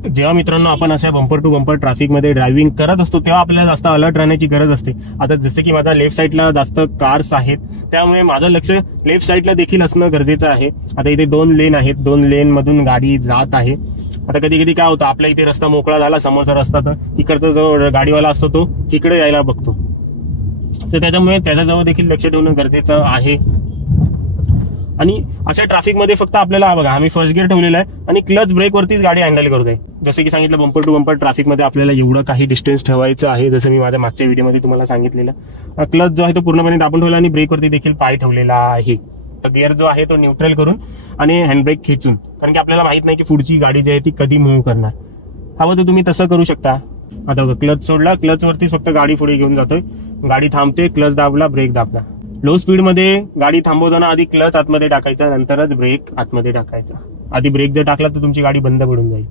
जेव्हा मित्रांनो आपण अशा बंपर टू बंपर ट्रॅफिकमध्ये ड्रायव्हिंग करत असतो तेव्हा आपल्याला जास्त अलर्ट राहण्याची गरज असते. आता जसं की माझा लेफ्ट साईडला जास्त कार्स आहेत, त्यामुळे माझं लक्ष लेफ्ट साईडला देखील असणं गरजेचं आहे. आता इथे 2 लेन आहेत, 2 लेन मधून गाडी जात आहे. आता कधी कधी काय होतं, आपल्या इथे रस्ता मोकळा झाला, समोरचा रस्ता, तर इकडचा जो गाडीवाला असतो तो इकडे यायला बघतो, तर त्याच्यामुळे त्याच्याजवळ देखील लक्ष ठेवणं गरजेचं आहे. आणि अशा ट्रॅफिकमध्ये फक्त आपल्याला बघा, आम्ही फर्स्ट गिअर ठेवलेला आहे आणि क्लच ब्रेक वरतीच गाडी हँडल करतोय. जसं की सांगितलं, बंपर टू बंपर ट्रॅफिकमध्ये आपल्याला एवढं काही डिस्टन्स ठेवायचं आहे. जसं मी माझ्या मागच्या व्हिडिओमध्ये तुम्हाला सांगितलेलं, क्लच जो आहे तो पूर्णपणे दाबून ठेवला आणि ब्रेकवरती देखील पाय ठेवलेला आहे. गिअर जो आहे तो न्यूट्रल करून आणि हँडब्रेक खेचून, कारण की आपल्याला माहित नाही की पुढची गाडी जी आहे ती कधी मूव्ह करणार. हवं तर तुम्ही तसं करू शकता. आता बघा, क्लच सोडला, क्लच वरती फक्त गाडी पुढे घेऊन जातोय, गाडी थांबते, क्लच दाबला, ब्रेक दाबला. लो स्पीड मध्ये गाडी थांबवताना आधी क्लच आतमध्ये टाकायचा, नंतरच ब्रेक आतमध्ये टाकायचा. आधी ब्रेक जर टाकला तर तुमची गाडी बंद पडून जाईल.